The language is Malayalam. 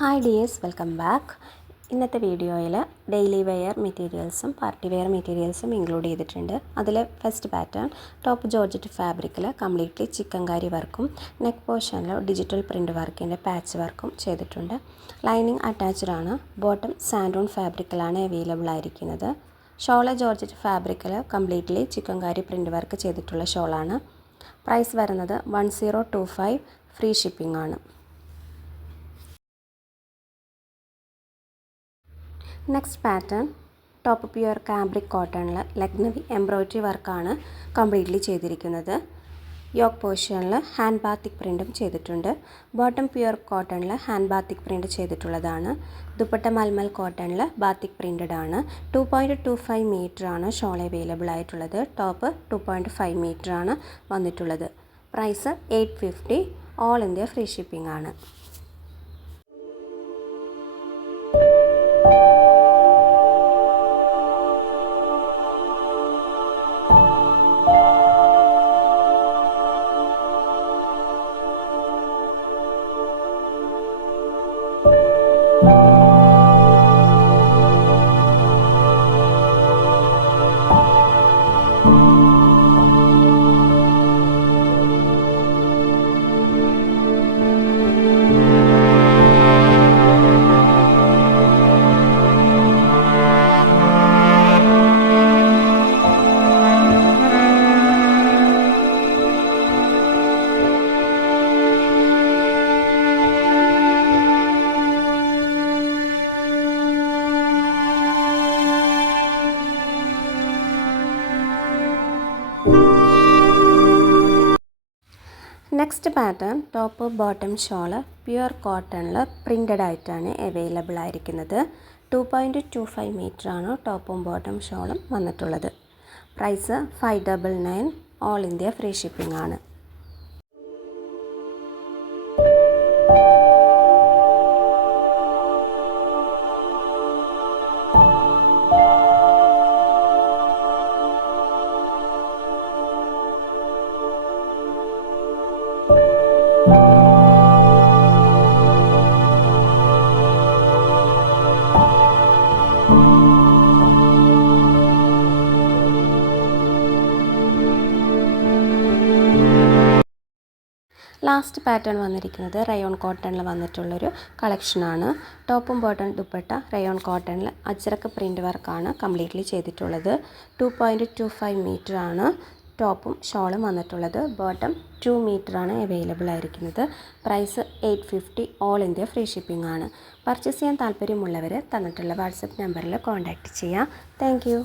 Hi dears, welcome back. ഇന്നത്തെ വീഡിയോയിൽ ഡെയിലി വെയർ മെറ്റീരിയൽസും പാർട്ടി വെയർ മെറ്റീരിയൽസും ഇൻക്ലൂഡ് ചെയ്തിട്ടുണ്ട്. അതിൽ ഫസ്റ്റ് പാറ്റേൺ ടോപ്പ് ജോർജറ്റ് ഫാബ്രിക്കിൽ കംപ്ലീറ്റ്ലി ചിക്കൻകാരി വർക്കും നെക്ക് പോർഷനിൽ ഡിജിറ്റൽ പ്രിൻ്റ് വർക്കിൻ്റെ പാച്ച് വർക്കും ചെയ്തിട്ടുണ്ട്. ലൈനിങ് അറ്റാച്ച്ഡ് ആണ്. ബോട്ടം സാൻഡൂൺ ഫാബ്രിക്കിലാണ് അവൈലബിൾ ആയിരിക്കുന്നത്. ഷോള് ജോർജറ്റ് ഫാബ്രിക്കിൽ കംപ്ലീറ്റ്ലി ചിക്കൻകാരി പ്രിൻ്റ് വർക്ക് ചെയ്തിട്ടുള്ള ഷോളാണ്. പ്രൈസ് വരുന്നത് 1025, ഫ്രീ ഷിപ്പിംഗ് ആണ്. Next pattern top pure cambric കോട്ടണിൽ ലക്നവി എംബ്രോയ്ഡറി വർക്കാണ് കംപ്ലീറ്റ്ലി ചെയ്തിരിക്കുന്നത്. യോക്ക് പോർഷനിൽ ഹാൻഡ് ബാത്തിക് പ്രിൻറ്റും ചെയ്തിട്ടുണ്ട്. ബോട്ടം പ്യുവർ കോട്ടണിൽ ഹാൻഡ് ബാത്തിക് പ്രിൻറ്റ് ചെയ്തിട്ടുള്ളതാണ്. ദുപ്പട്ട മൽമൽ കോട്ടണിൽ ബാത്തിക് പ്രിൻറ്റഡ് ആണ്. 2.25 മീറ്റർ ആണ് ഷോൾ അവൈലബിൾ ആയിട്ടുള്ളത്. ടോപ്പ് 2.5 മീറ്റർ ആണ് വന്നിട്ടുള്ളത്. Price 850, all India free shipping ആണ്. Next pattern top bottom shawl pure കോട്ടണിൽ പ്രിൻ്റഡ് ആയിട്ടാണ് അവൈലബിൾ ആയിരിക്കുന്നത്. 2.25 മീറ്റർ ആണ് ടോപ്പും ബോട്ടം ഷോളും വന്നിട്ടുള്ളത്. Price 599, all India free shipping ആണ്. ലാസ്റ്റ് പാറ്റേൺ വന്നിരിക്കുന്നത് റയോൺ കോട്ടണിൽ വന്നിട്ടുള്ളൊരു കളക്ഷനാണ്. ടോപ്പും ബോട്ടം ദുപ്പട്ട റയോൺ കോട്ടണിൽ അജ്രക്ക് പ്രിൻ്റ് വർക്കാണ് കംപ്ലീറ്റ്ലി ചെയ്തിട്ടുള്ളത്. 2.25 മീറ്റർ ആണ് ടോപ്പും ഷോളും വന്നിട്ടുള്ളത്. ബോട്ടം 2 മീറ്റർ ആണ് അവൈലബിൾ ആയിരിക്കുന്നത്. Price 850, all India free shipping ആണ്. പർച്ചേസ് ചെയ്യാൻ താല്പര്യമുള്ളവർ തന്നിട്ടുള്ള വാട്സപ്പ് നമ്പറിൽ കോൺടാക്റ്റ് ചെയ്യാം. Thank U.